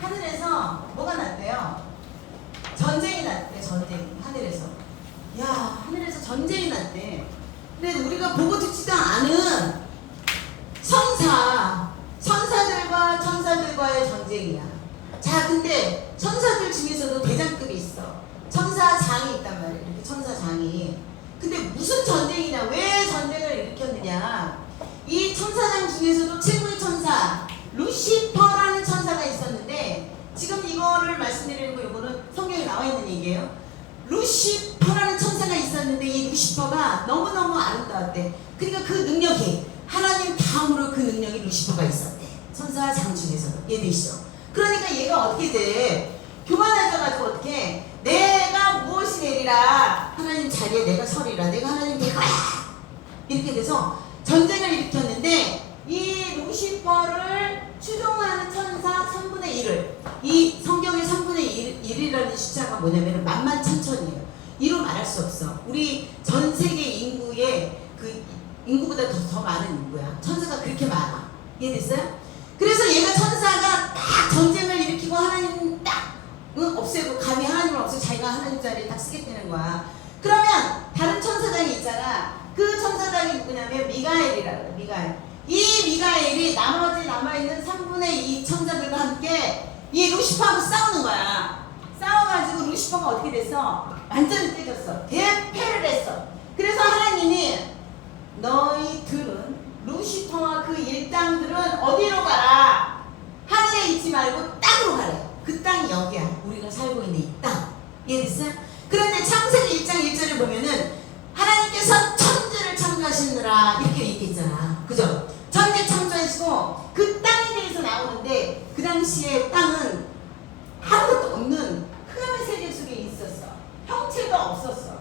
하늘에서 뭐가 났대요? 전쟁이 났대. 전쟁이 하늘에서. 야, 하늘에서 전쟁이 났대. 근데 우리가 보고 듣지도 않은 천사들과 천사들과의 전쟁이야. 자, 근데 천사들 중에서도 대장급이 있어. 천사장이 있단 말이야. 이렇게 천사장이. 근데 무슨 전쟁이냐? 왜 전쟁을 일으켰느냐? 이 천사장 중에서도 최고의 천사 루시퍼라는 천사가 있었는데, 지금 이거를 말씀드리는 거, 이거는 성경에 나와 있는 얘기예요. 루시퍼라는 천사가 있었는데 이 루시퍼가 너무너무 아름다웠대. 그러니까 그 능력이, 하나님 다음으로 그 능력이 루시퍼가 있었대. 천사장 중에서도. 이해되시죠? 그러니까 얘가 어떻게 돼? 교만해져가지고 어떻게? 내가 무엇이 되리라, 하나님 자리에 내가 서리라, 내가 하나님 될 거야, 이렇게 돼서 전쟁을 일으켰는데, 이 루시퍼를 추종하는 천사 3분의 1을, 이 성경의 3분의 1이라는 숫자가 뭐냐면 만만천천이에요. 이로 말할 수 없어. 우리 전 세계 인구의 그 인구보다 더 많은 인구야. 천사가 그렇게 많아. 이해됐어요? 그래서 얘가 천사가 딱 전쟁을 일으키고 하나님 딱 없애고, 감히 하나님을 없애고 자기가 하나님 자리에 딱 쓰겠다는 거야. 그러면 다른 천사장이 있잖아. 그 천사장이 누구냐면 미가엘이라고. 미가엘. 이 미가엘이 나머지 남아있는 3분의 2 천사들과 함께 이 루시퍼하고 싸우는 거야. 싸워가지고 루시퍼가 어떻게 됐어? 완전히 깨졌어. 대패를 했어. 그래서 하나님이 너희들은, 루시퍼와 그 일당들은 어디로 가라? 하늘에 있지 말고 땅으로 가래. 그 땅이 여기야. 우리가 살고 있는 이 땅. 이해됐어요? 그런데 창세기 1장 1절을 보면은 하나님께서 천지를 창조하시느라 이렇게 얘기했잖아. 그죠? 천지 창조하시고 그 땅에 대해서 나오는데, 그 당시에 땅은 아무것도 없는 흑암의 세계 속에 있었어. 형체도 없었어.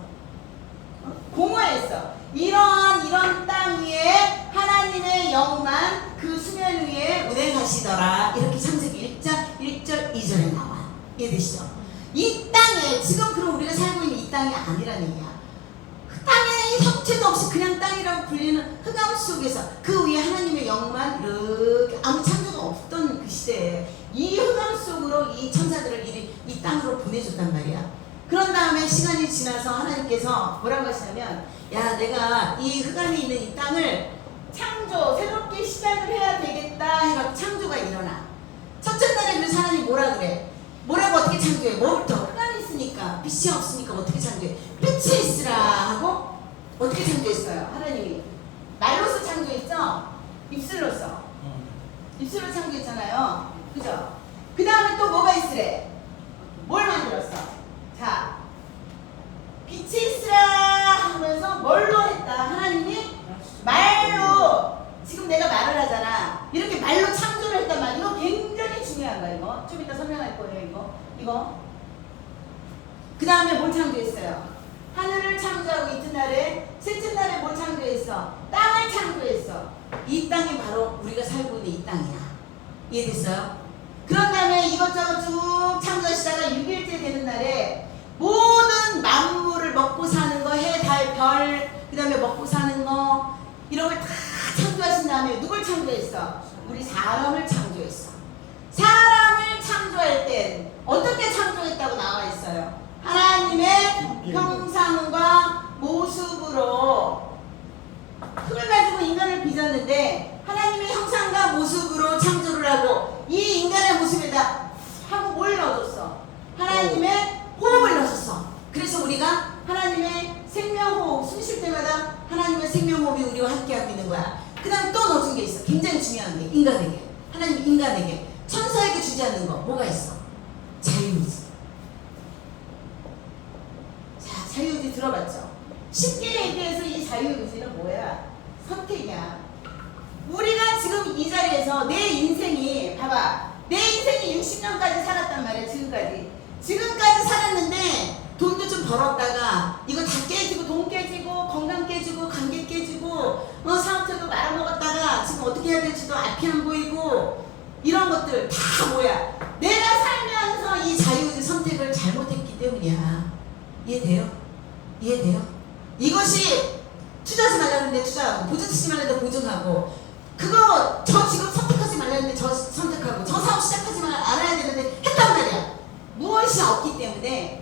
공허했어. 이런 땅 위에 하나님의 영만 그 수면 위에 운행하시더라. 이렇게 창세기 1절 2절에 나와. 이해되시죠? 이 땅에, 지금 그럼 우리가 살고 있는 이 땅이 아니라는 얘기야. 그 땅에 형체도 없이 그냥 땅이라고 불리는 흑암 속에서 그 위에 하나님의 영만 이렇게, 아무 창조가 없던 그 시대에 이 흑암 속으로 이 천사들을 이 땅으로 보내줬단 말이야. 그런 다음에 시간이 지나서 하나님께서 뭐라고 하시냐면, 야, 내가 이 흑암에 있는 이 땅을 창조, 새롭게 시작을 해야 되겠다 해갖고 창조가 일어나. 첫째 날에 그래서 하나님 뭐라 그래? 뭐라고 어떻게 창조해? 뭐부터? 흑암이 있으니까, 빛이 없으니까 어떻게 창조해? 빛이 있으라 하고 어떻게 창조했어요? 하나님이 말로서 창조했죠? 입술로서. 입술로 창조했잖아요. 그죠? 그 다음에 또 뭐가 있으래? 뭘 만들었어? 자, 빛이 있으라 하면서 뭘로 했다? 하나님이 말로. 지금 내가 말을 하잖아. 이렇게 말로 창조를 했단 말이야. 이거 굉장히 중요한 거야. 이거 좀 이따 설명할 거예요. 이거 그 다음에 뭘 창조했어요? 하늘을 창조하고 이튿날에, 셋째 날에 뭘 창조했어? 땅을 창조했어. 이 땅이 바로 우리가 살고 있는 이 땅이야. 이해됐어요? 그런 다음에 이것저것 쭉 창조하시다가 6일째 되는 날에 모든 만물을, 먹고 사는 거, 해, 달, 별, 그 다음에 먹고 사는 거, 이런 걸 다 창조하신 다음에 누굴 창조했어? 우리 사람을 창조했어. 사람을 창조할 땐 어떻게 창조했다고 나와 있어요? 하나님의 형상과 모습으로, 흙을 가지고 인간을 빚었는데 하나님의 형상과 모습으로 창조를 하고, 이 인간의 모습에다 하고 뭘 넣어줬어? 하나님의 호흡을 넣었어. 그래서 우리가 하나님의 생명호흡, 숨 쉴 때마다 하나님의 생명호흡이 우리와 함께하고 있는 거야. 그 다음에 또 넣어준 게 있어. 굉장히 중요한 게, 인간에게, 하나님 인간에게, 천사에게 주지 않는 거 뭐가 있어? 자유의지. 자, 자유의지 들어봤죠? 쉽게 얘기해서 이 자유의지는 뭐야? 선택이야. 우리가 지금 이 자리에서 내 인생이, 봐봐, 내 인생이 60년까지 살았단 말이야. 지금까지 살았는데 돈도 좀 벌었다가 이거 다 깨지고, 돈 깨지고, 건강 깨지고, 관계 깨지고, 사업체도 말아먹었다가 지금 어떻게 해야 될지도 앞이 안 보이고, 이런 것들 다 뭐야? 내가 살면서 이 자유의지 선택을 잘못했기 때문이야. 이해돼요? 이해돼요? 이것이 투자하지 말라는데 투자하고, 보증 쓰지 말라는데 보증하고, 그거 저 지금 선택하지 말라는데 저 선택하고,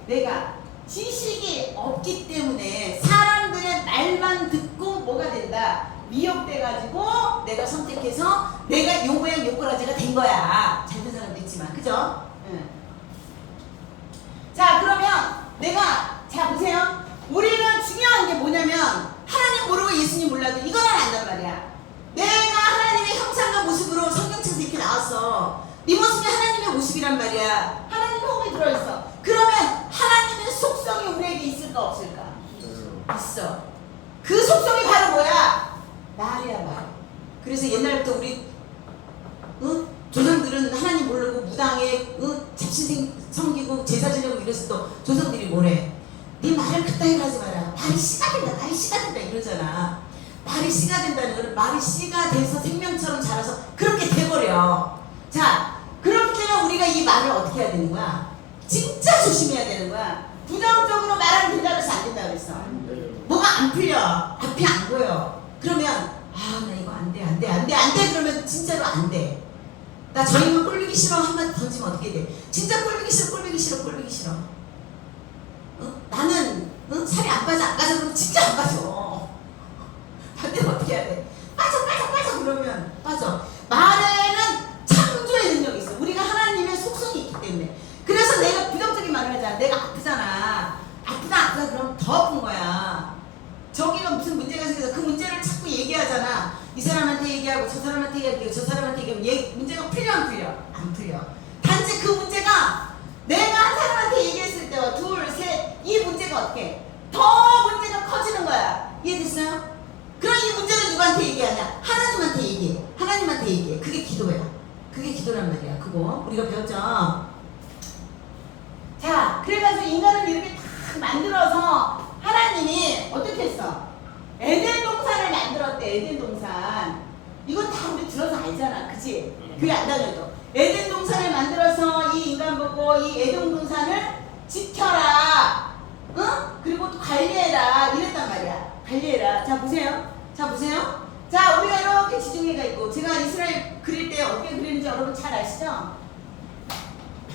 내가 지식이 없기 때문에 사람들의 말만 듣고 뭐가 된다? 미혹돼가지고 내가 선택해서 내가 요 모양 요꼬라지가 된 거야. 잘된 사람도 있지만, 그죠? 응. 자, 그러면 내가, 자, 보세요. 우리는 중요한 게 뭐냐면 하나님 모르고 예수님 몰라도 이거는 안단 말이야. 내가 하나님의 형상과 모습으로 성경책에서 이렇게 나왔어. 네 모습이 하나님의 모습이란 말이야. 하나님의 호흡이 들어있어. 그러면 하나님의 속성이 우리에게 있을까 없을까? 있어. 그 속성이 바로 뭐야? 말이야, 말. 그래서 옛날부터 우리 조상들은 하나님 모르고 무당에 잡신 섬기고 제사 지내고 이래서 또 조상들이 뭐래? 네 말을 그따위로 하지 마라. 말이 씨가 된다. 말이 씨가 된다 이러잖아. 말이 씨가 된다는 거는 말이 씨가 돼서 생명처럼 자라서 그렇게 돼버려. 자, 그렇게 되면 우리가 이 말을 어떻게 해야 되는 거야? 진짜 조심해야 되는 거야. 부정적으로 말하면 된다고 해서 안 된다고 그랬어. 뭐가 안 풀려. 앞이 안 보여. 그러면 나 이거 안 돼. 그러면 진짜로 안 돼. 나 저 인간 꼴보기 싫어 한마디 던지면 어떻게 돼? 진짜 꼴보기 싫어. 나는 살이 안 빠져 그러면 진짜 안 빠져. 반대로 어떻게 해야 돼? 빠져 그러면 빠져. 말에는 창조의 능력이 있어. 우리가 하나님의 속성이 있기 때문에. 그래서 내가 부정적인 말을 하잖아. 내가 아프잖아. 아프다 그럼 더 아픈 거야. 저기가 무슨 문제가 생겨서 그 문제를 자꾸 얘기하잖아. 이 사람한테 얘기하고 저 사람한테 얘기하고 저 사람한테 얘기하면 문제가 풀려 안 풀려? 안 풀려. 단지 그 문제가 내가 한 사람한테 얘기했을 때와 둘, 셋, 이 문제가 어떻게 더 문제가 커지는 거야. 이해됐어요? 그럼 이 문제는 누구한테 얘기하냐? 하나님한테 얘기해. 그게 기도야. 그게 기도란 말이야. 그거 우리가 배웠죠? 자, 그래가지고 인간을 이렇게 딱 만들어서 하나님이 어떻게 했어? 에덴 동산을 만들었대. 에덴 동산. 이건 다 우리 들어서 알잖아. 그치? 그게 안 다녀도 에덴 동산을 만들어서 이 인간 보고 이 에덴 동산을 지켜라. 그리고 또 관리해라. 이랬단 말이야. 관리해라. 자, 보세요. 자, 우리가 이렇게 지중해가 있고, 제가 이스라엘 그릴 때 어떻게 그리는지 여러분 잘 아시죠?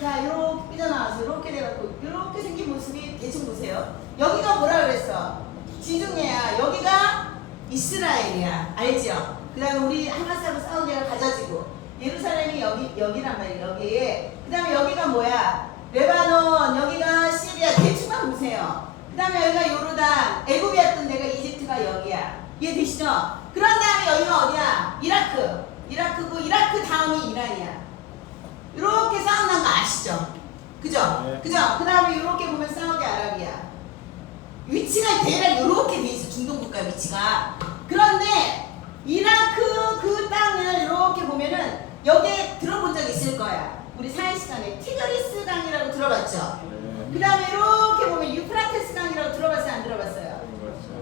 자, 이렇게 삐져나와서 이렇게 돼갖고 이렇게 생긴 모습이 대충 보세요. 여기가 뭐라 그랬어? 지중해야. 여기가 이스라엘이야. 알죠? 그 다음에 우리 하마스하고 싸운 데가 가자지고, 예루살렘이 여기란 말이에요. 여기에. 그 다음에 여기가 뭐야? 레바논. 여기가 시리아. 대충만 보세요. 그 다음에 여기가 요르단. 애굽이었던 데가 이집트가 여기야. 이해되시죠? 그런 다음에 여기가 어디야? 이라크고 이라크 다음이 이란이야. 이렇게 싸움 난 거 아시죠? 그죠? 네. 그죠? 그 다음에 이렇게 보면 사우디아라비아. 위치가 대략 이렇게 돼 있어. 중동 국가 위치가. 그런데 이라크 그 땅을 이렇게 보면은 여기에 들어본 적 있을 거야. 우리 사회 시간에 티그리스 강이라고 들어봤죠? 그 다음에 이렇게 보면 유프라테스 강이라고 들어봤어요? 안 들어봤어요?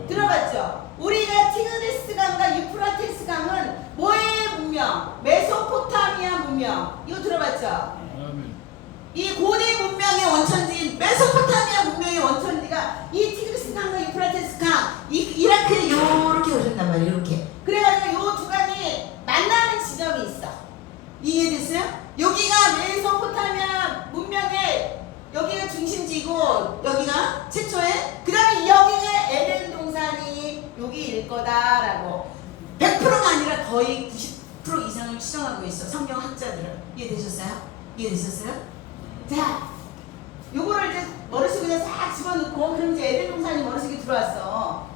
들어봤죠? 우리가 티그리스 강과 유프라테스 강은 뭐의 문명? 메소포타미아 문명. 이거 들어봤죠? 이 고대 문명의 원천지인 메소포타미아 문명의 원천지가 이 티그리스 강과 유프라테스 강, 이라크에 이렇게 흐른단 말이에요. 이렇게. 그래가지고 요 두 강이 만나는 지점이 있어. 이해됐어요? 여기가 메소포타미아 문명의 여기가 중심지고 여기가 최초의, 그 다음에 여기가 에덴 동산이 여기일 거다라고 100%가 아니라 거의 90% 이상을 추정하고 있어. 성경 학자들은. 이해되셨어요? 자, 요거를 이제 머릿속에 그냥 싹 집어넣고, 그럼 이제 에덴 동산이 머릿속에 들어왔어.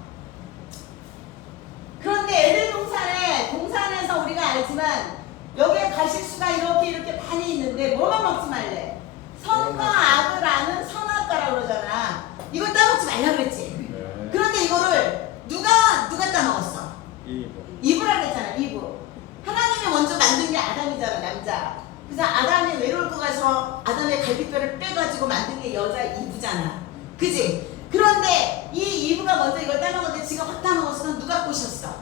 그런데 에덴 동산에서 우리가 알지만 여기에 가실수가 이렇게 많이 있는데 뭐만 먹지 말래? 선과 악을 아는 선악과라고 그러잖아. 이걸 따먹지 말라 그랬지. 네. 그런데 이거를 누가 따먹었어? 이브라 그랬잖아. 이브. 하나님이 먼저 만든 게 아담이잖아. 남자. 그래서 아담이 외로울 거 가서 아담의 갈비뼈를 빼가지고 만든 게 여자 이브잖아. 그지? 그런데 이 이브가 먼저 이걸 따먹었는데 지가 확 따먹었으면 누가 꼬셨어?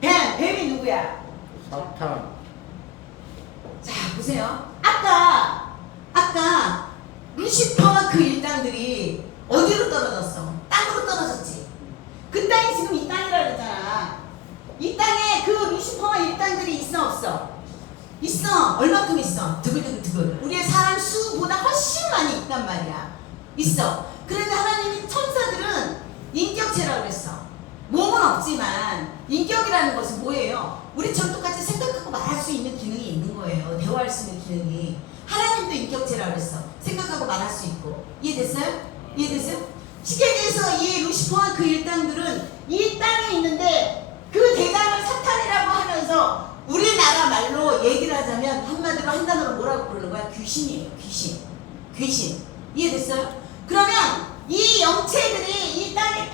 뱀이 누구야? 사탄. 자, 보세요. 아까 루시퍼와 그 일당들이 어디로 떨어졌어? 땅으로 떨어졌지. 그 땅이 지금 이 땅이라 그랬잖아. 이 땅에 그 루시퍼와 일당들이 있어 없어? 있어. 얼마큼 있어? 드글드글. 우리의 사람 수보다 훨씬 많이 있단 말이야. 있어. 그런데 하나님이 천사들은 인격체라고 그랬어. 몸은 없지만 인격이라는 것은 뭐예요? 우리처럼 똑같이 생각하고 말할 수 있는 기능이 있는 거예요. 대화할 수 있는 기능이. 하나님도 인격체라고 그랬어. 생각하고 말할 수 있고. 이해됐어요? 이해됐어요? 시계에서 이 루시퍼와 그 일당들은 이 땅에 있는데 그 대장을 사탄이라고 하면서 우리나라 말로 얘기를 하자면 한마디로 한 단어로 뭐라고 부르는 거야? 귀신이에요. 귀신. 귀신. 이해됐어요? 그러면 이 영체들이 이 땅에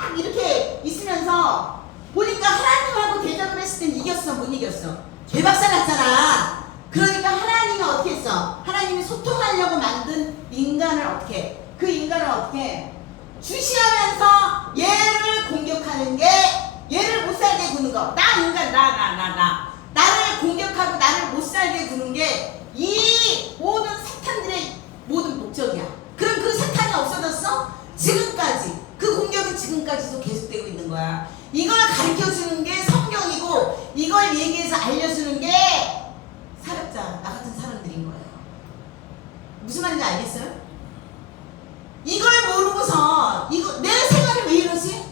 딱 이렇게 있으면서 보니까 하나님하고 대적을 했을 땐 이겼어? 못 이겼어? 죄박살 났잖아. 그러니까 하나님은 어떻게 했어? 하나님이 소통하려고 만든 인간을 어떻게, 그 인간을 어떻게 주시하면서 얘를 공격하는 게, 얘를 못 살게 구는 거. 나 인간, 나를 공격하고 나를 못 살게 구는 게 이 모든 사탄들의 모든 목적이야. 그럼 그 사탄이 없어졌어? 지금까지. 그 공격은 지금까지도 계속되고 있는 거야. 이걸 가르쳐주는 게 성경이고, 이걸 얘기해서 알려주는 게 사역자, 나 같은 사람들인 거예요. 무슨 말인지 알겠어요? 이걸 모르고서, 이거, 내 생활이 왜 이러지?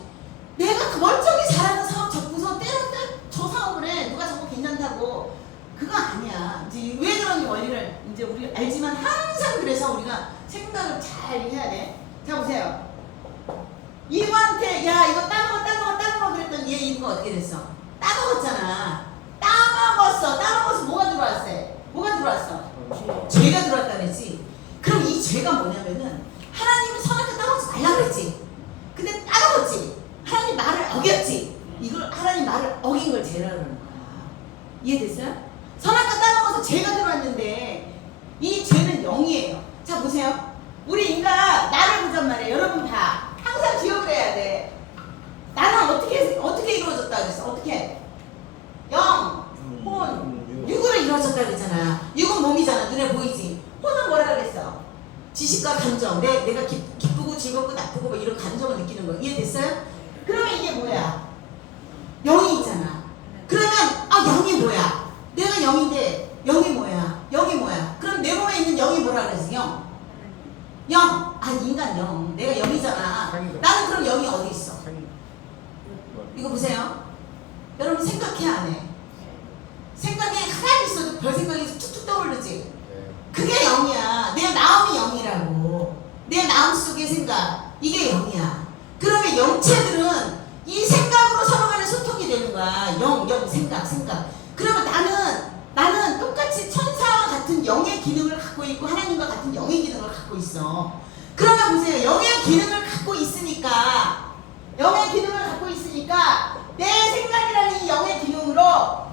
내가 그 멀쩡히 잘하는 사업 접고서 때렸다? 저 사업을 해. 누가 저거 괜찮다고. 그거 아니야. 이제 왜 그런 원리를 이제 우리 알지만 항상 그래서 우리가 생각을 잘 해야 돼. 자, 보세요. 이브한테 야 이거 따먹어 그랬더니 얘 이브가 어떻게 됐어? 따먹었잖아. 따먹어서 뭐가 들어왔어? 뭐가 들어왔어? 죄가 들어왔다 그랬지. 그럼 이 죄가 뭐냐면은 하나님은 선악과 따먹지 말라 그랬지. 근데 따먹었지. 하나님 말을 어겼지. 이걸 하나님 말을 어긴 걸 죄라는 거야. 이해됐어요? 선악과 따먹어서 죄가 들어왔는데 이 죄는 영이에요. 자, 보세요. 우리 인간 나를 보잔 말이에요. 여러분 다 항상 기억을 해야 돼. 나는 어떻게 이루어졌다 그랬어? 어떻게? 영, 혼, 육으로 이루어졌다 그랬잖아. 육은 몸이잖아. 눈에 보이지. 혼은 뭐라 그랬어? 지식과 감정. 내가 기쁘고 즐겁고 나쁘고 뭐 이런 감정을 느끼는 거. 이해됐어요? 그러면 이게 뭐야? 영이 있잖아. 그러면 영이 뭐야? 내가 영인데 영이 뭐야? 영이 뭐야? 그럼 내 몸에 있는 영이 뭐라 그랬어? 영. 인간 영. 내가 영이잖아. 나는 그럼 영이 어디 있어? 이거 보세요. 여러분 생각해 안 해? 생각에 가만히 있어도 별 생각이 툭툭 떠오르지? 그게 영이야. 내 마음이 영이라고. 내 마음속의 생각. 이게 영이야. 그러면 영체들은 이 생각으로 서로 간에 소통이 되는 거야. 생각. 그러면 나는 똑같이 천사와 같은 영의 기능을 갖고 있고 하나님과 같은 영의 기능을 갖고 있어. 그러면 보세요. 영의 기능을 갖고 있으니까 내 생각이라는 이 영의 기능으로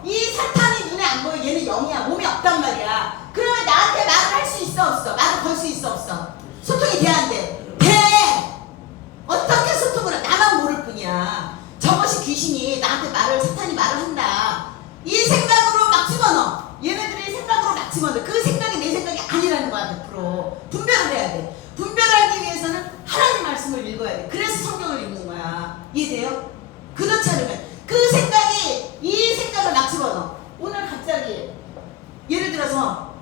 이 사탄이 눈에 안 보여. 얘는 영이야. 몸이 없단 말이야. 그러면 나한테 말을 할 수 있어 없어? 말을 걸 수 있어 없어? 소통이 돼야 안 돼? 돼! 어떻게 소통을 해? 나만 모를 뿐이야. 저것이 귀신이 나한테 사탄이 말을 한다. 이 생각으로 막 집어넣어. 얘네들이 생각으로 막 집어넣어. 그 생각이 내 생각이 아니라는 거야. 100%. 분별을 해야 돼. 분별하기 위해서는 하나님 말씀을 읽어야 돼. 그래서 성경을 읽는 거야. 이해돼요? 그렇지 않으면 그 생각이 이 생각을 막 집어넣어. 오늘 갑자기 예를 들어서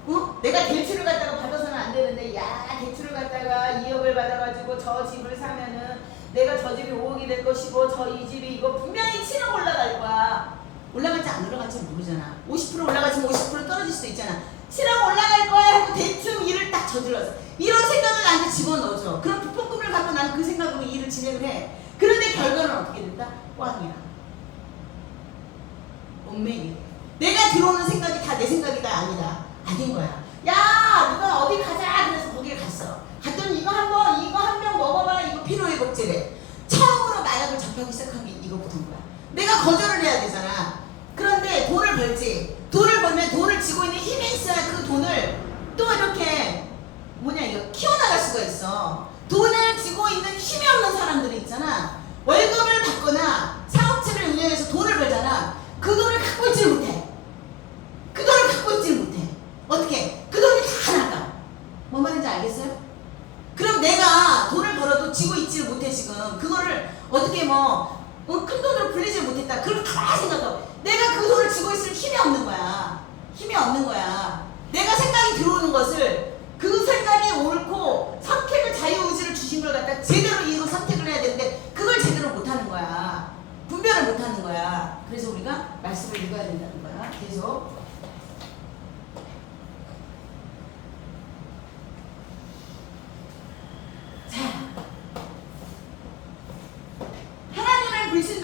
내가 대출을 갖다가 받아서는 안 되는데 대출을 갖다가 2억을 받아가지고 저 집을 사면은 내가 저 집이 5억이 될 것이고 이 집이 이거 분명히 7억 올라갈 거야. 올라갈지 안 올라갈지 모르잖아. 50% 올라가지면 50% 떨어질 수도 있잖아. 7억 올라갈 거야 하고 대충 일을 딱 저질러서 이런 생각을 나한테 집어넣어줘. 그럼 부품금을 갖고 나는 그 생각으로 일을 진행을 해. 그런데 결과는 어떻게 된다? 꽝이야. 엉맹이. 내가 들어오는 생각이 다 내 생각이가 아닌 거야. 야, 누가 어디 가자 그래서 거기를 갔어. 갔더니 이거 한 병 먹어봐. 이거 피로회복제래. 처음으로 마약을 접하기 시작한 게 이거부터인 거야. 내가 거절을 해야 되잖아. 그런데 돈을 벌지. 돈을 벌면 돈을 쥐고 있는 힘이 있어야 그 돈을 또 이렇게 키워나갈 수가 있어. 돈을 쥐고 있는 힘이 없는 사람들이 있잖아. 월급을 받거나 사업체를 운영해서 돈을 벌잖아. 그 돈을 갖고 있지 못해. 어떻게? 그 돈이 다 나가. 뭔 말인지 알겠어요? 그럼 내가 돈을 벌어도 쥐고 있지를 못해 지금. 그거를 어떻게 큰 돈으로 불리지 못했다. 그걸 다 생각하고 내가 그 돈을 쥐고 있을 힘이 없는 거야. 내가 생각이 들어오는 것을 그 생각이 옳고 선택을 자유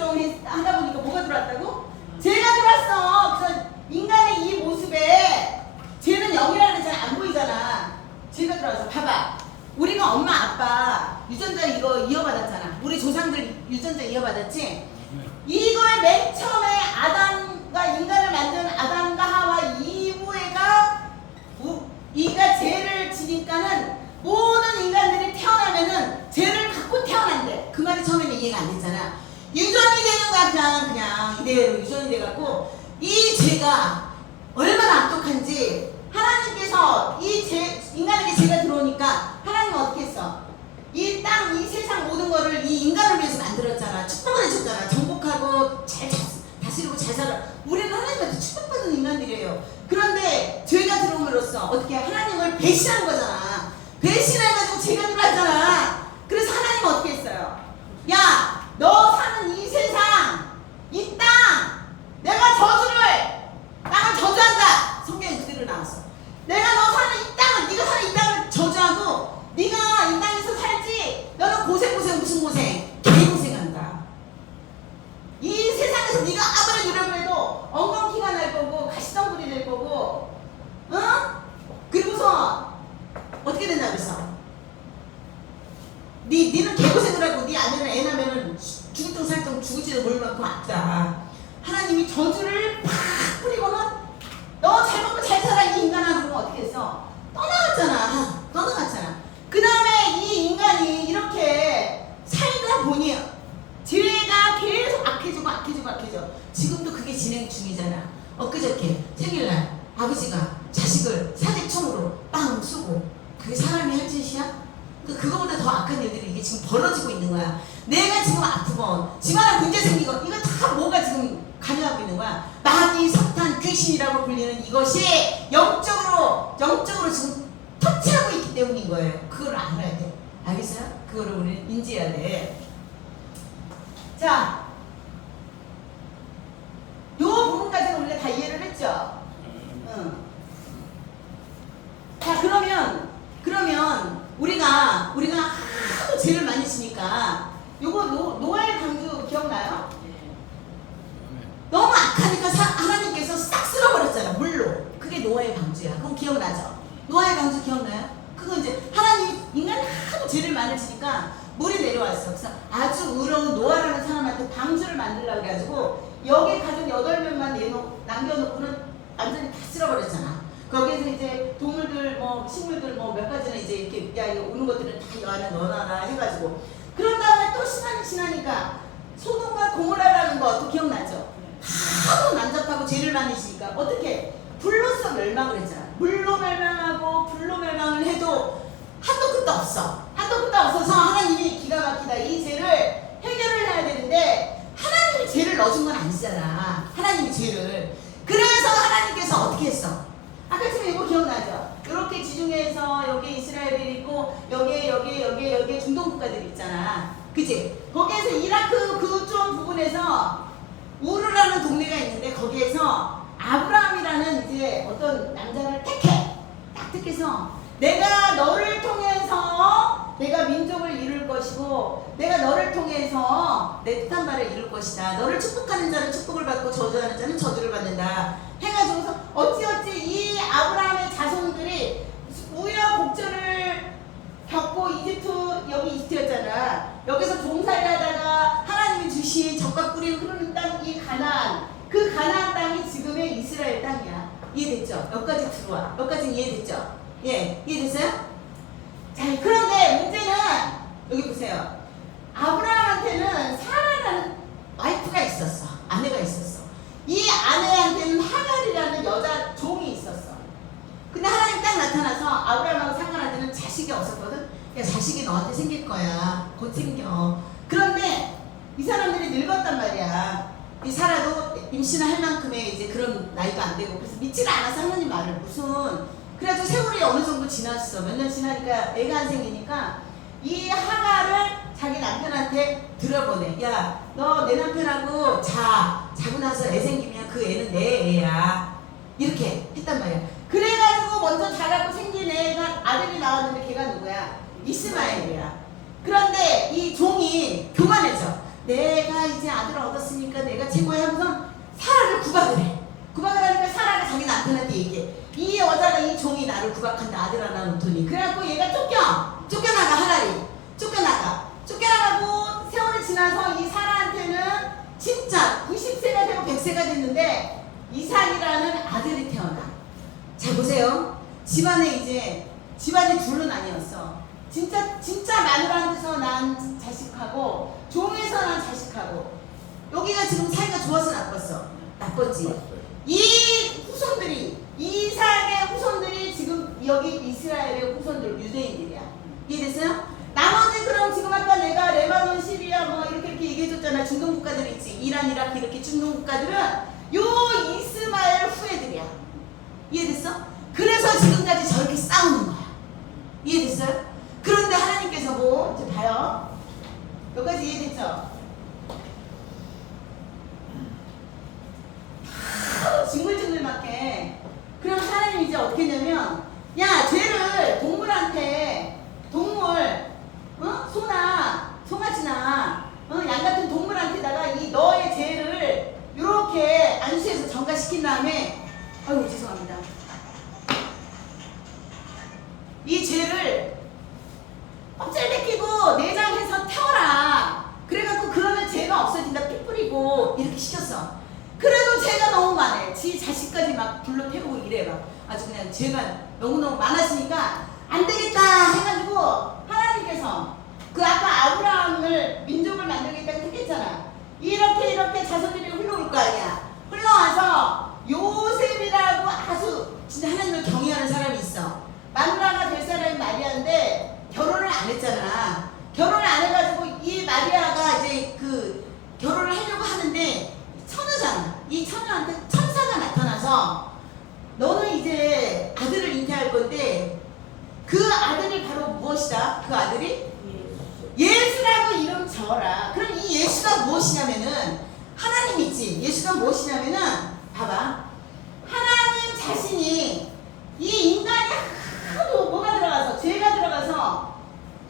하다 보니까 뭐가 들어왔다고? 죄가 들어왔어. 그래서 인간의 이 모습에 죄는 영이라고 그랬잖아. 안 보이잖아. 죄가 들어와서 봐봐. 우리가 엄마 아빠 유전자 이거 이어받았잖아. 우리 조상들 유전자 이어받았지. 이걸 맨 처음에 아담과 인간을 만든 아담과 하와 이브가 이가 죄를 지니까는 모든 인간들이 태어나면은 죄를 갖고 태어난대. 그 말이 처음에는 이해가 안 됐잖아. 유전이 되는 거야. 그냥 이대로 유전이 돼갖고 이 죄가 얼마나 악독한지 하나님께서 인간에게 죄가 들어오니까 하나님은 어떻게 했어? 이 땅, 이 세상 모든 거를 이 인간을 위해서 만들었잖아. 축복을 해줬잖아. 정복하고 잘 다스리고 잘 살아. 우리는 하나님한테 축복받은 인간들이에요. 그런데 죄가 들어옴으로써 어떻게 하나님을 배신한 거잖아. 배신해가지고 죄가 들어왔잖아. 그래서 하나님은 어떻게 했어요? 야, 너 사는 이 세상, 이 땅, 내가 땅을 저주한다. 성경에 그대로 나왔어. 내가 너 사는 이 땅을, 네가 사는 이 땅을 저주하고 네가 이 땅에서 살지. 너는 고생 무슨 고생? 개고생한다. 이 세상에서 네가 아무리 노력을 해도 엉겅퀴가 날 거고 가시덤불이 될 거고, 응? 그리고서 어떻게 된다 그랬어? 니는 개고생을 하고 네 아내는 애 낳으면은 죽을똥 살똥 죽을지도 모를 만큼 아프다. 하나님이 저주를 팍 뿌리고는 너 잘 먹고 잘 살아 이 인간아. 그러면 어떻게 했어? 떠나갔잖아. 그 다음에 이 인간이 이렇게 살다 보니 죄가 계속 악해져. 지금도 그게 진행 중이잖아. 엊그저께 생일날 아버지가 자식을 사직총으로 빵 쏘고, 그게 사람이 할 짓이야? 그거보다 더 악한 일들이 이게 지금 벌어지고 있는 거야. 내가 지금 아프건 집안에 문제 생기건 이거 다 뭐가 지금 관여하고 있는 거야. 마귀, 사탄, 귀신이라고 불리는 이것이 영적으로 지금 터치하고 있기 때문인 거예요. 그걸 알아야 돼. 알겠어요? 그거를 우리는 인지해야 돼. 자, 요 부분까지는 우리가 다 이해를 했죠? 응. 자, 그러면 우리가 하도 죄를 많이 지니까 요거 노아의 방주 기억나요? 너무 악하니까 하나님께서 싹 쓸어버렸잖아. 물로. 그게 노아의 방주야. 그건 기억나죠? 노아의 방주 기억나요? 그거 이제 하나님 인간이 하도 죄를 많이 지니까 물이 내려왔어. 그래서 아주 의로운 노아라는 사람한테 방주를 만들려고 해가지고 여기 가족 8명만 남겨놓고는 완전히 다 쓸어버렸잖아. 거기에서 이제 동물들 식물들 몇 가지는 이제 이렇게 이거 오는 것들은 다 여 안에 넣어놔라 해가지고, 그런 다음에 또 시간이 지나니까 소돔과 고모라라는 거 또 기억나죠? 하도 난잡하고 죄를 많이 지니까 어떻게 불로써 멸망을 했잖아. 물로 멸망하고 불로 멸망을 해도 한도 끝도 없어서 하나님이 기가 막히다. 이 죄를 해결을 해야 되는데 하나님이 죄를 넣어준 건 아니잖아. 하나님이 죄를. 그래서 하나님께서 어떻게 했어? 아까 지금 이거 기억나죠? 이렇게 지중해에서 여기 이스라엘이 있고 여기에 중동 국가들이 있잖아. 그치? 거기에서 이라크 그쪽 부분에서 우르라는 동네가 있는데 거기에서 아브라함이라는 이제 어떤 남자를 딱 택해서 내가 너를 통해서 내가 민족을 이룰 것이고 내가 너를 통해서 내 뜻한 바를 이룰 것이다. 너를 축복하는 자는 축복을 받고 저주하는 자는 저주를 받는다. 해가지고서 어찌어찌 이 아브라함의 자손들이 우여곡절을 겪고 여기 이집트였잖아. 여기서 종살이 하다가 하나님이 주신 적과 꿀이 흐르는 땅 이 가나안, 그 가나안 땅이 지금의 이스라엘 땅이야. 이해됐죠? 여기까지 들어와. 여기까지 이해됐죠? 예, 이해됐어요? 자, 그런데 문제는 여기 보세요. 아브라함한테는 사라라는 와이프가 있었어. 아내가 있었어. 이 아내한테는 하갈이라는 여자 종이 있었어. 근데 하나님 딱 나타나서 아브라함하고 상관한테는 자식이 없었거든. 야, 자식이 너한테 생길 거야. 곧 생겨. 그런데 이 사람들이 늙었단 말이야. 이 사라도 임신할 만큼의 이제 그런 나이도 안 되고, 그래서 믿지를 않아서 하나님 말을 그래가지고 세월이 어느 정도 지났어. 몇 년 지나니까 애가 안 생기니까 이 하갈을 자기 남편한테 들어보내. 야, 너 내 남편하고 자고 나서 애 생기면 그 애는 내 애야. 이렇게 했단 말이야. 그래가지고 먼저 자라고 생긴 애가 아들이 나왔는데 걔가 누구야? 이스마엘이야. 그런데 이 종이 교만해져. 내가 이제 아들을 얻었으니까 내가 최고야 하면서 사라를 구박을 해. 구박을 하니까 사라가 자기 남편한테 얘기해. 이 여자가 이 종이 나를 구박한다 아들 하나 놓더니. 그래갖고 얘가 쫓겨나가 하라리. 쫓겨나가고 세월이 지나서 이 사라한테는 진짜 90세가 되고 100세가 됐는데 이삭이라는 아들이 태어나. 자 보세요. 집안이 둘로 나뉘었어. 진짜 마누라한테서 난 자식하고 종에서 난 자식하고. 여기가 지금 사이가 좋아서 나빴어. 나빴지. 이 후손들이 이삭의 후손들이 지금 여기 이스라엘의 후손들 유대인들이야. 이해됐어요? 나머지 그럼 지금 아까 내가 레바논, 시리아 뭐 이렇게 얘기해줬잖아. 중동 국가들 있지. 이란, 이라크 이렇게 중동 국가들은 요 이스마엘 후예들이야. 이해됐어? 그래서 지금까지 저렇게 싸우는 거야. 이해됐어요? 그런데 하나님께서 뭐 이제 봐요. 여기까지 이해됐죠? 징글징글맞게. 그럼 하나님이 이제 어떻게 했냐면 야 죄를 소나 송아지나 양 같은 동물한테다가 이 너의 죄를 이렇게 안수해서 전가시킨 다음에 아유 죄송합니다. 이 죄를 껍질 벗기고 내장해서 태워라. 그래갖고 그러면 죄가 없어진다. 피 뿌리고 이렇게 시켰어. 그래도 죄가 너무 많아. 지 자식까지 막 불러 태우고 이래 막 아주 그냥 죄가 너무너무 많아지니까 안 되겠다 해가지고 하나님께서 그 아까 아브라함을 민족을 만들겠다고 택했잖아. 이렇게 자손들이 흘러올 거 아니야. 흘러와서 요셉이라고 아주 진짜 하나님을 경외하는 사람이 있어. 마누라가 될 사람이 마리아인데 결혼을 안 했잖아. 결혼을 안 해가지고 이 마리아가 이제 그 결혼을 하려고 하는데 처녀잖아. 이 처녀한테 천사가 나타나서 너는 이제 아들을 잉태할 건데 그 아들이 바로 무엇이다? 그 아들이 예수라고 이름 지어라. 그럼 이 예수가 무엇이냐면은 하나님 있지. 예수가 무엇이냐면은 봐봐. 하나님 자신이 이 인간이 하도 뭐가 들어가서 죄가 들어가서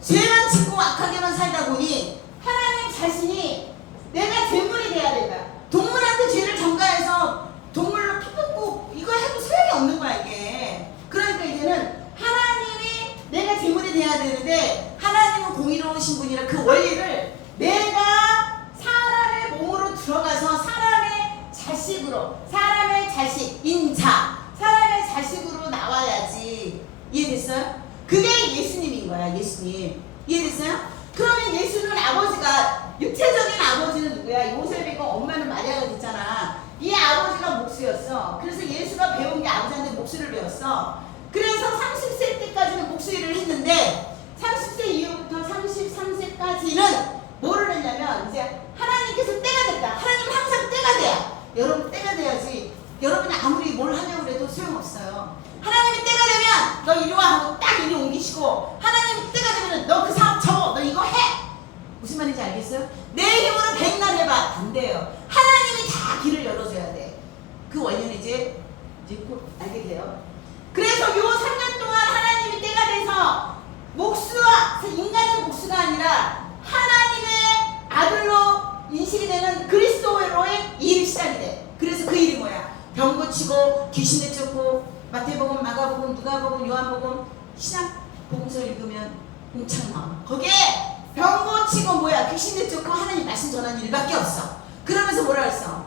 죄만 짓고 악하게만 살다 보니 하나님 자신이 내가 제물이 돼야 된다. 동물한테 죄를 전가해서 동물로 피 붓고 이거 해도 소용이 없는 거야 이게. 그러니까 이제는 하나님이 내가 제물이 돼야 되는데 하나님은 공의로우신 분이라 그 원리를 내가 사람의 몸으로 들어가서 사람의 자식으로 사람의 자식 인자 사람의 자식으로 나와야지. 이해됐어요? 그게 예수님인 거야. 예수님. 이해됐어요? 그러면 예수는 아버지가 육체적인 아버지는 누구야? 요셉이고 엄마는 마리아가 됐잖아. 이 아버지가 목수였어. 그래서 예수가 배운 게 아버지한테 목수를 배웠어. 그래서 30세 때까지는 목수 일을 했는데 30세 이후부터 33세까지는 뭐를 했냐면 이제 하나님께서 때가 됐다. 하나님은 항상 때가 돼야. 여러분 때가 돼야지. 여러분이 아무리 뭘 하려고 해도 소용없어요. 하나님이 때가 되면 너 이리 와 하고 딱 이리 옮기시고 하나님이 때가 되면 너 그 사업 접어. 너 이거 해. 무슨 말인지 알겠어요? 내 힘으로 100날 해봐. 안 돼요. 하나님이 다 길을 열어줘야 돼. 그 원인은 이제 곧 알게 돼요. 그래서 요 3년 동안 하나님이 때가 돼서 목수와 인간의 목수가 아니라 하나님의 아들로 인식이 되는 그리스도로의 일이 시작이 돼. 그래서 그 일이 뭐야? 병 고치고 귀신 내쫓고 마태복음, 마가복음, 누가복음, 요한복음, 신약 복음서 읽으면 공창 나와. 거기에 병 고치고 뭐야? 귀신 내쫓고 하나님 말씀 전하는 일밖에 없어. 그러면서 뭐라 했어?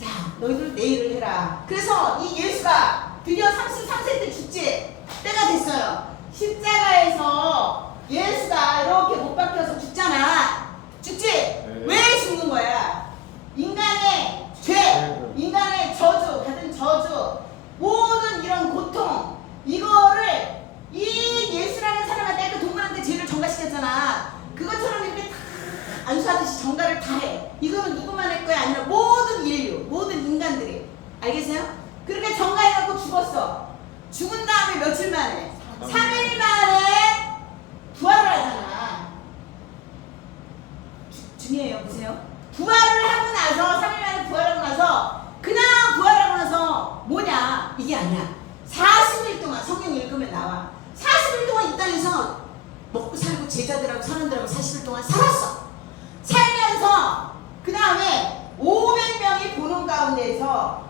자, 너희들 내 일을 해라. 그래서 이 예수가 드디어 33세 때 죽지. 때가 됐어요. 십자가에서 예수가 이렇게 못 박혀서 죽잖아. 죽지? 네. 왜 죽는 거야? 인간의 죄, 인간의 저주, 받은 저주, 모든 이런 고통, 이거를 이 예수라는 사람한테 그 동물한테 죄를 전가시켰잖아. 그것처럼 이렇게 다 안수하듯이 전가를 다 해. 이거는 누구만 할 거야? 아니라 모든 인류, 모든 인간들이. 알겠어요? 그렇게 전가해갖고 죽었어. 죽은 다음에 며칠 만에 3일 만에 부활을 하잖아. 중요해요. 보세요. 부활을 하고 나서 3일 만에 부활하고 나서 그냥 부활하고 나서 뭐냐 이게 아니야. 40일 동안 성경 읽으면 나와. 40일 동안 이 땅에서 먹고 살고 제자들하고 사람들하고 40일 동안 살았어. 살면서 그러면서 그 다음에 500명이 보는 가운데에서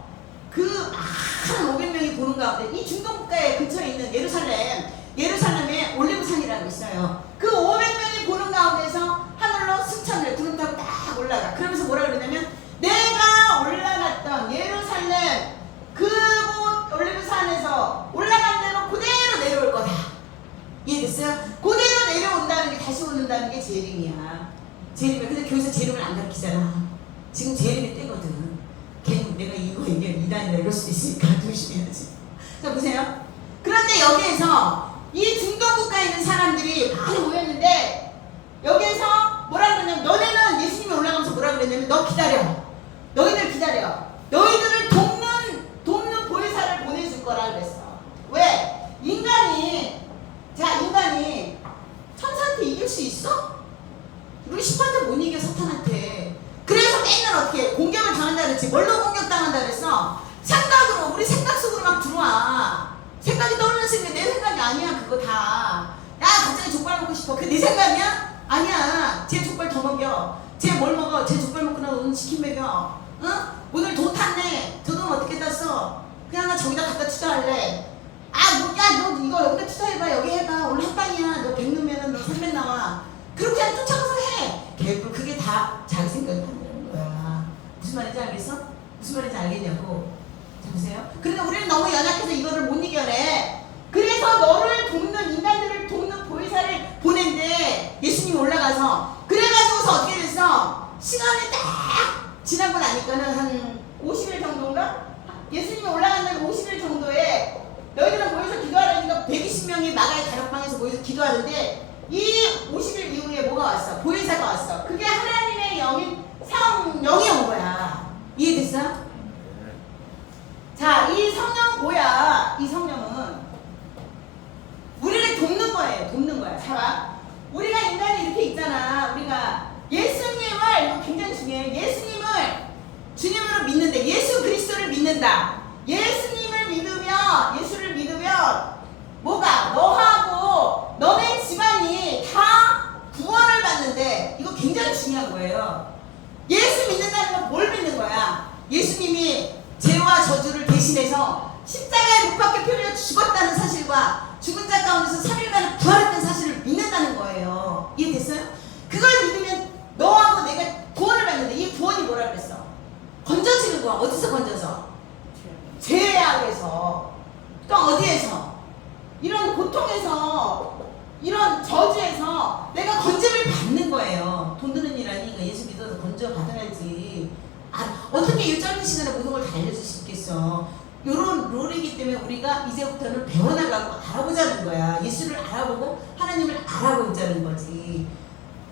그 많은 500명이 보는 가운데 이 중동 국가에 근처에 있는 예루살렘에 올리브산이라는 게 있어요. 그 500명이 보는 가운데서 하늘로 승천을 구름 타고 딱 올라가. 그러면서 뭐라 그러냐면 내가 올라갔던 예루살렘 그곳 올리브산에서 올라간 대로 그대로 내려올 거다. 이해됐어요? 그대로 내려온다는 게 다시 오는다는 게 재림이야. 재림이야. 근데 교회에서 재림을 안 가르치잖아. 지금 재림이 때거든. 걔는 내가 이거 얘기하면 이단이라 이럴 수도 있으니까 조심해야지. 자 보세요. 그런데 여기에서 이 중동 국가에 있는 사람들이 많이 모였는데 여기에서 뭐라 그러냐면 너네는 예수님이 올라가면서 뭐라 그랬냐면 너 기다려. 너희들 기다려. 너희들을 돕는 보혜사를 보내줄 거라 그랬어. 왜? 인간이 천사한테 이길 수 있어? 우리 10한테 못 이겨 사탄한테. 그래서 맨날 어떻게 공격을 당한다 그랬지. 뭘로 공격당한다 그랬어? 생각으로. 우리 생각 속으로 막 들어와. 생각이 떠오르는 게 내 생각이 아니야. 그거 다. 야 갑자기 족발 먹고 싶어. 그게 네 생각이야? 아니야. 쟤 족발 더 먹여. 쟤 뭘 먹어? 쟤 족발 먹고 나 오늘 치킨 먹여. 응? 오늘 돈 탔네. 저 돈 어떻게 땄어? 그냥 나 저기다 갖다 투자할래. 너 이거 여기다 투자해봐. 여기 해봐. 오늘 합방이야. 너 100 넣으면 너 300 나와. 그렇게 그냥 쫓아가서 해. 결국 그게 다 자기 생각이 만드는 거야. 무슨 말인지 알겠어? 무슨 말인지 알겠냐고. 자 보세요. 그런데 우리는 너무 연약해서 이거를 못 이겨내. 그래서 너를 돕는 인간들을 돕는 보혜사를 보낸대. 예수님이 올라가서. 그래가지고서 어떻게 됐어? 시간이 딱 지나고 나니까는 한 50일 정도인가? 예수님이 올라간 날 50일 정도에 너희들은 모여서 기도하려니까 120명이 마가의 다락방에서 모여서 기도하는데 이 50일 이후에 뭐가 왔어? 보혜사가 왔어. 그게 하나님의 영인 성령이 온 거야. 이해됐어? 자, 이 성령 뭐야? 이 성령은 우리를 돕는 거예요. 돕는 거야. 자, 우리가 인간이 이렇게 있잖아. 우리가 예수님을, 이거 굉장히 중요해. 예수님을 주님으로 믿는데, 예수 그리스도를 믿는다. 예수를 믿으면 뭐가? 너하고 너네 집안이 다 구원을 받는데, 이거 굉장히 중요한 거예요. 예수 믿는다는 건 뭘 믿는 거야? 예수님이 죄와 저주를 대신해서 십자가에 못 박혀 피 흘려 죽었다는 사실과 죽은 자 가운데서 3일 만에 부활했다는 사실을 믿는다는 거예요. 이해됐어요? 그걸 믿으면 너하고 내가 구원을 받는데, 이 구원이 뭐라 그랬어? 건져지는 거야. 어디서 건져서? 죄악에서. 또 어디에서? 이런 고통에서, 이런 저주에서 내가 건짐을 받는 거예요. 돈 드는 일 아니니까 예수 믿어서 건져 받아야지. 어떻게 이 짧은 시간에 모든 걸 다 알려줄 수 있겠어? 요런 롤이기 때문에 우리가 이제부터는 배워나가고 알아보자는 거야. 예수를 알아보고 하나님을 알아보자는 거지.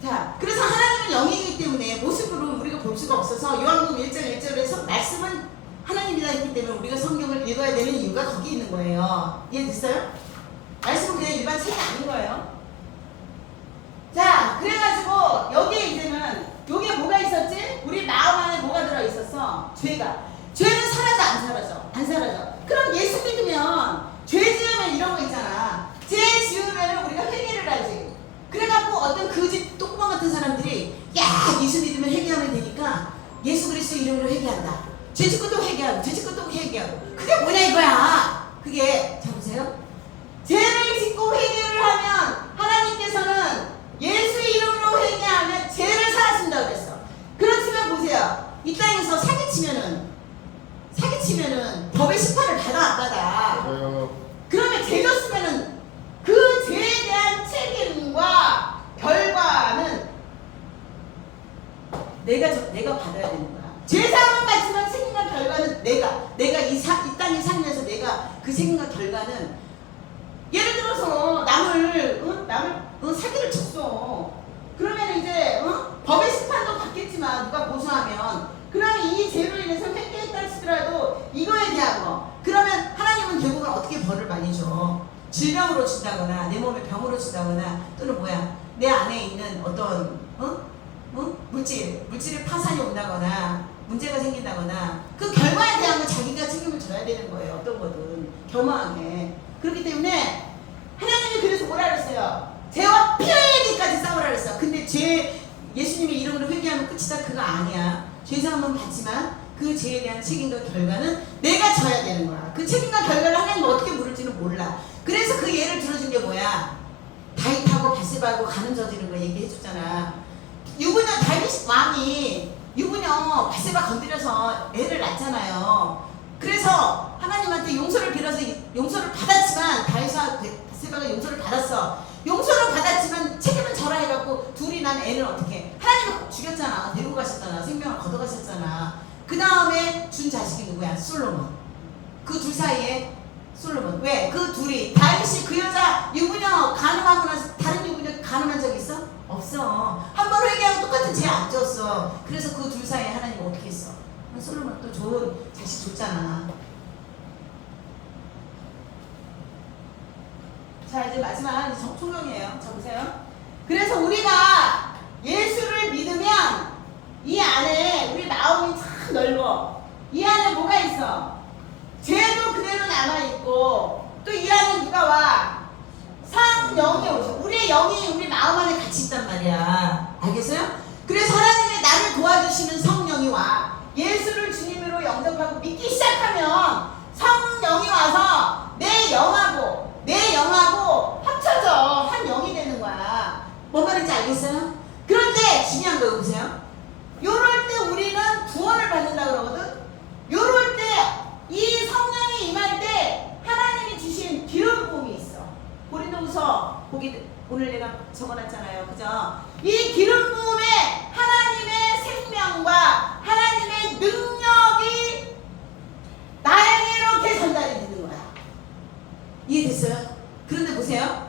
자, 그래서 하나님은 영이기 때문에 모습으로 우리가 볼 수가 없어서 요한복음 1장 1절에서 말씀은 하나님이라 했기 때문에 우리가 성경을 읽어야 되는 이유가 거기 있는 거예요. 이해됐어요? 말씀은 그냥 일반 책이 아닌 거예요. 자, 그래가지고 여기에 이제는 요게 뭐가 있었지? 우리 마음 안에 뭐가 들어있었어? 죄가. 죄는 사라져 안 사라져? 안 사라져. 그럼 예수 믿으면 죄 지으면 이런 거 있잖아. 죄 지으면 우리가 회개를 하지. 그래갖고 어떤 거짓 똥구멍 같은 사람들이 야 예수 믿으면 회개하면 되니까 예수 그리스도 이름으로 회개한다. 죄 짓고 또 회개하고 죄 짓고 또 회개하고. 그게 뭐냐 이거야. 그게 자 보세요. 죄를 짓고 회개를 하면 하나님께서는 예수 이름으로 회개하면 죄를 사하신다고 그랬어. 그렇지만 보세요. 이 땅에서 사기치면은 법의 심판을 받아 안 받아? 그러면 죄 졌으면은 그 죄에 대한 책임과 결과는 내가 받아야 되는 거야. 죄사함은 받지만 책임과 결과는 내가 이 땅에 살면서 내가 그 책임과 결과는 예를 들어서 남을 사기를 쳤어. 그러면 이제 법의 심판도 받겠지만 누가 고소하면 그러면 이 죄로 인해서 회개했다 치더라도 이거에 대한 거 그러면 하나님은 결국은 어떻게 벌을 많이 줘? 질병으로 준다거나 내 몸에 병으로 준다거나 또는 내 안에 있는 어떤 물질의 파산이 온다거나 문제가 생긴다거나 그 결과에 대한 건 자기가 책임을 져야 되는 거예요. 어떤 거든 겸허하게. 그렇기 때문에 하나님이 그래서 뭐라 그랬어요? 죄와 피해에게까지 싸우라 그랬어. 근데 예수님의 이름으로 회개하면 끝이다. 그거 아니야. 죄사함은 받지만 그 죄에 대한 책임과 결과는 내가 져야 되는 거야. 그 책임과 결과를 하나님 어떻게 물을지는 몰라. 그래서 그 예를 들어준 게 뭐야? 다윗하고 바세바하고 간음 저지른 거 얘기해 줬잖아. 유부녀 다윗 왕이 유부녀 바세바 건드려서 애를 낳잖아요. 그래서 하나님한테 용서를 빌어서 용서를 받았지만 다윗과 바세바가 용서를 받았어. 용서를 받았지만 책임은 져라 해갖고 둘이 난 애는 어떻게? 하나님은 죽였잖아. 데리고 가셨잖아. 생명을 걷어가셨잖아. 그 다음에 준 자식이 누구야? 솔로몬. 그 둘 사이에 솔로몬. 왜? 그 둘이 다윗이 그 여자 유부녀 간음하고 나서 다른 유부녀 간음한 적 있어? 없어. 한 번 회개하고 똑같은 죄 안 졌어. 그래서 그 둘 사이에 하나님 어떻게 했어? 솔로몬 또 좋은 자식 줬잖아. 자, 이제 마지막 총명이에요. 자, 보세요. 그래서 우리가 예수를 믿으면 이 안에 우리 마음이 참 넓어. 이 안에 뭐가 있어? 죄도 그대로 남아있고 또 이 안에 누가 와? 성령이 오셔. 우리의 영이 우리 마음 안에 같이 있단 말이야. 알겠어요? 그래서 하나님의 나를 도와주시는 성령이 와. 예수를 주님으로 영접하고 믿기 시작하면 성령이 와서 내 영하고 합쳐져 한 영이 되는 거야. 뭔 말인지 알겠어요? 그런데 중요한 거 보세요. 요럴 때 우리는 구원을 받는다 그러거든. 요럴 때 이 성령이 임할 때 하나님이 주신 기름 부음이 있어. 고린도후서 거기 오늘 내가 적어놨잖아요. 그죠? 이 기름 부음에 하나님의 생명과 하나님의 능력이 나에게 이렇게 전달이 되는 거야. 이해됐어요? 그런데 보세요.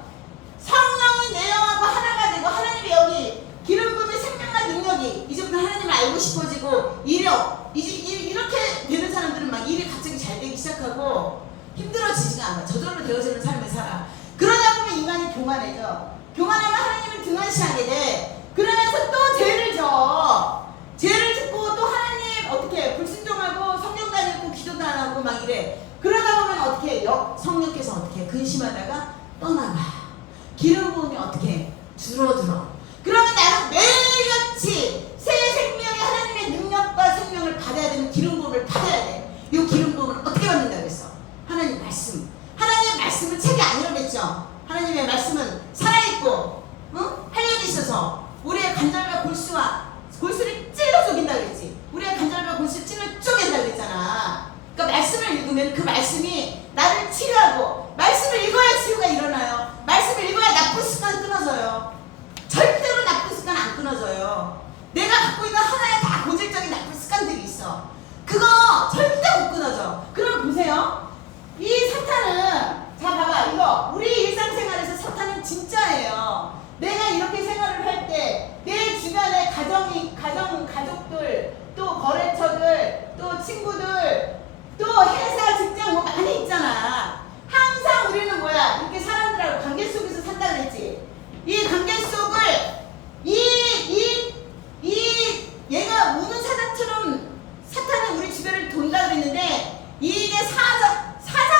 성령이 내 영하고 하나가 되고 하나님의 영이 기름 부음의 생명과 능력이 이제부터 하나님을 알고 싶어지고 이렇게 되는 사람들은 막 일이 갑자기 잘 되기 시작하고 힘들어지지가 않아. 저절로 되어지는 삶을 살아. 그러다 보면 인간이 교만해져. 교만하면 하나님을 등한시하게 돼. 그러면서 또 죄를 져. 죄를 짓고 또 하나님 어떻게 불순종하고 성경도 안 읽고 기도도 안 하고 막 이래. 그러다 보면 어떻게 성령께서 어떻게 근심하다가 떠나가. 기름 부음이 어떻게 줄어들어. 그러면 나는 매일같이 새 생명의 하나님의 능력과 생명을 받아야 되는 기름 부음을 받아야 돼. 이 기름 부음을 어떻게 받는다고 했어? 하나님 말씀. 하나님의 말씀은 책이 아니라고 했죠. 하나님의 말씀은 살아있고 활력이 있어서 우리의 간절과 골수를 찔러 쪼갠다고 그랬지. 우리의 간절과 골수를 찔러 쪼갠다고 그랬잖아. 그러니까 말씀을 읽으면 그 말씀이 나를 치유하고, 말씀을 읽어야 치유가 일어나요. 말씀을 읽어야 나쁜 습관 끊어져요. 절대로 나쁜 습관 안 끊어져요. 내가 갖고 있는 하나의 다 고질적인 나쁜 습관들이 있어. 그거 절대 못 끊어져. 그럼 보세요. 이 사탄은, 자 봐봐, 이거 우리 일상생활에서 사탄은 진짜예요. 내가 이렇게 생활을 할 때 내 주변에 가족들, 또 거래처들, 또 친구들, 또 회사, 직장 뭐 많이 있잖아. 항상 우리는 뭐야? 이렇게 사람들하고 관계 속에서 산다 그랬지. 이 관계 속을 얘가 우는 사자처럼 사탄은 우리 주변을 돈다 그랬는데, 이게 사자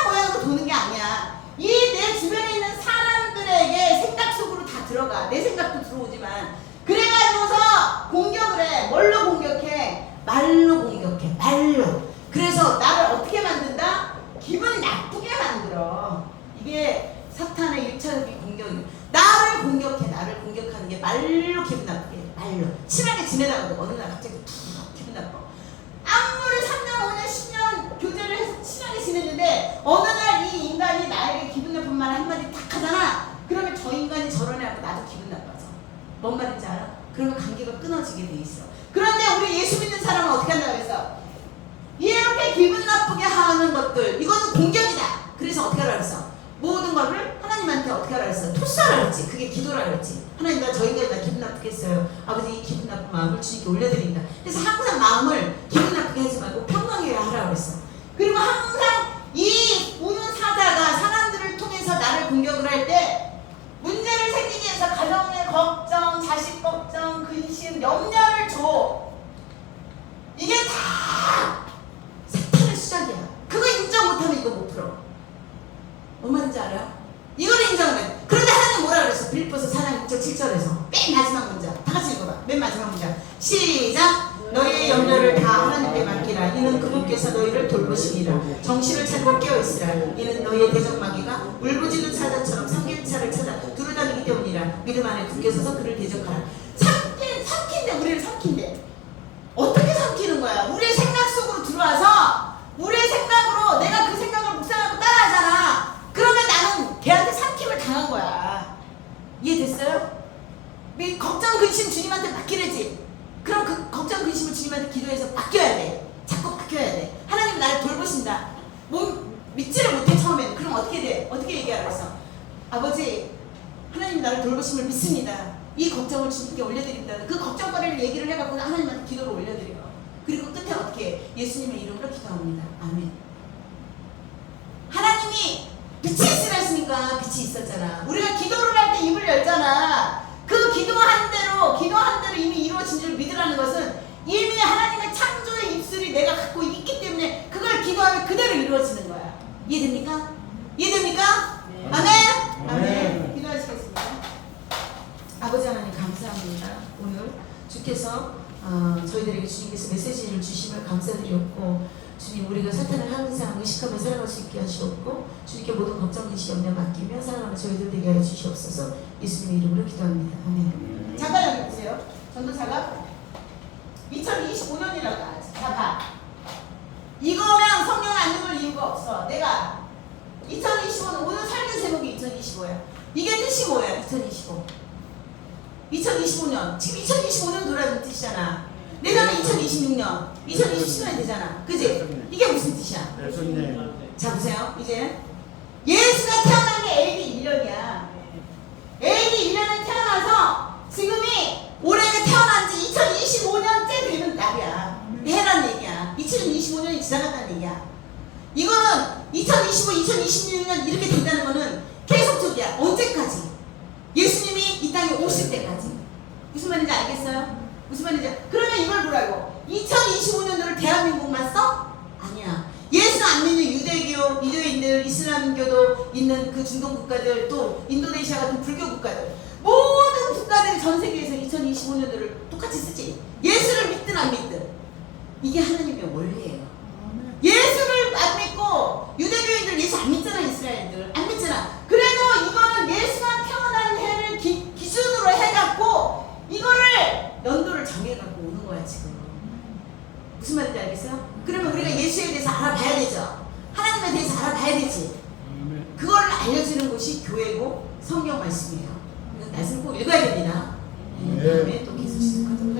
모양으로 도는 게 아니야. 이 내 주변에 있는 사람들에게 생각 속으로 다 들어가. 내 생각도 들어오지만. 그래가지고서 공격을 해. 뭘로 공격해? 말로 공격해. 말로. 그래서 나를 어떻게 만든다? 기분 나쁘게 만들어. 이게 사탄의 1차적인 공격이야. 나를 공격하는 게 말로 기분 나쁘게 해. 말로. 친하게 지내다가도 어느 날 갑자기 툭 기분 나빠. 아무리 3년, 5년, 10년 교제를 해서 친하게 지냈는데 어느 날 이 인간이 나에게 기분 나쁜 말 한마디 딱 하잖아. 그러면 저 인간이 저러네 하고 나도 기분 나빠져. 뭔 말인지 알아? 그러면 관계가 끊어지게 돼 있어. 그런데 우리 예수 믿는 사람은 어떻게 한다고 했어? 이렇게 기분 나쁘게 하는 것들, 이거는 공격이다. 그래서 어떻게 하라 그랬어? 모든 거를 하나님한테 어떻게 하라 그랬어? 토스하라 그랬지. 그게 기도라 그랬지. 하나님, 나 저 인간이 나 기분 나쁘게 했어요. 아버지, 이 기분 나쁜 마음을 주님께 올려드린다. 그래서 항상 마음을 기분 나쁘게 하지 말고 평강하게 하라 그랬어. 그리고 항상 이 우는 사자가 사람들을 통해서 나를 공격을 할 때 문제를 생기게 해서 가정의 걱정, 자식 걱정, 근심, 염려를 줘. 이게 다 사탄의 수작이야. 그거 인정 못하면 이거 못 풀어. 뭔 말인지 알아요? 이거를 인정을 해. 그런데 하나님 뭐라 그랬어? 읽어보자. 빌립보서 4장 6절 7절에서 맨 마지막 문장. 다 같이 읽어봐. 맨 마지막 문장. 시작. 너희의 염려를 다 하나님께 맡기라. 이는 그분께서 너희를 돌보시리라. 정신을 차리고 깨어있으라. 이는 너희의 대적마귀가 울부짖는 사자처럼 삼킬차를 찾아 두루다니기 때문이라. 믿음 안에 굳게 서서 그를 대적하라. 삼킨대. 우리를 삼킨대. 어떻게 삼키는 거야? 우리의 생각 속으로 들어와서 우리의 생각으로 내가 그 생각을 묵상하고 따라하잖아. 그러면 나는 걔한테 삼킴을 당한 거야. 이해됐어요? 걱정 근심 주님한테 맡기래지. 그럼 그 걱정 근심을 주님한테 기도해서 맡겨야 돼. 자꾸 맡겨야 돼. 하나님 나를 돌보신다. 믿지를 못해 처음에는. 그럼 어떻게 돼? 어떻게 얘기하라고 했어? 아버지 하나님 나를 돌보심을 믿습니다. 이 걱정을 주님께 올려드립니다. 그 걱정거리를 얘기를 해갖고 하나님한테 기도를 올려드려요. 그리고 끝에 어떻게 해? 예수님의 이름으로 기도합니다. 아멘. 하나님이 빛이 있으라 했으니까 빛이 있었잖아. 우리가 기도를 할 때 입을 열잖아. 그 기도한 대로 이미 이루어진 줄 믿으라는 것은 이미 하나님의 창조의 입술이 내가 갖고 있기 때문에 그걸 기도하면 그대로 이루어지는 거야. 이해됩니까? 이해됩니까? 네. 아멘? 아멘. 기도하시겠습니다. 아버지 하나님 감사합니다. 오늘 주께서 저희들에게 주님께서 메시지를 주심을 감사드렸고, 주님 우리가 사탄을 항상 의식하며 살아갈 수 있게 하시옵고, 주님께 모든 걱정 근심 염려 맡기며 살아가는 저희들 되게 하여 주시옵소서. 예수님의 이름으로 기도합니다. 아멘. 잠깐 여기 보세요. 전도사가 2025년이라고 봐. 이거면 성경 안 읽을 이유가 없어. 내가 2025년 오늘 설교 제목이 2025야. 이게 뜻이 뭐야? 2025년 지금 2025년 돌아가는 뜻이잖아. 내년은 2026년 2027년이 되잖아. 그지? 이게 무슨 뜻이야? 자 보세요. 이제 예수가 태어난 게 AD 1년이야. AD 1년에 태어나서 지금이 올해가 태어난 지 2025년째 되는 날이야. 해란 얘기야. 2025년이 지나갔다는 얘기야. 이거는 2025, 2026년 이렇게 된다는 거는 계속적이야. 언제까지? 예수님이 이 땅에 오실 때까지. 무슨 말인지 알겠어요? 무슨 말인지. 그러면 이걸 보라고. 2025년도를 대한민국만 써? 아니야. 예수 안 믿는 유대교, 유대인들, 이슬람교도 있는 그 중동 국가들, 또 인도네시아 같은 불교 국가들, 모든 국가들이 전 세계에서 2025년도를 똑같이 쓰지. 예수를 믿든 안 믿든. 이게 하나님의 원리예요. 예수를 안 믿고 유대교인들 예수 안 믿잖아. 이스라엘들 안 믿잖아. 그래도 이거는 예수가 태어난 해를 기준으로 해갖고 이거를 연도를 정해갖고 오는 거야 지금. 무슨 말인지 알겠어요? 그러면 우리가 예수에 대해서 알아봐야 되죠. 하나님에 대해서 알아봐야 되지. 그걸 알려주는 곳이 교회고 성경 말씀이에요. 이건 말씀 꼭 읽어야 됩니다. 다음에 또 계속 시작하도록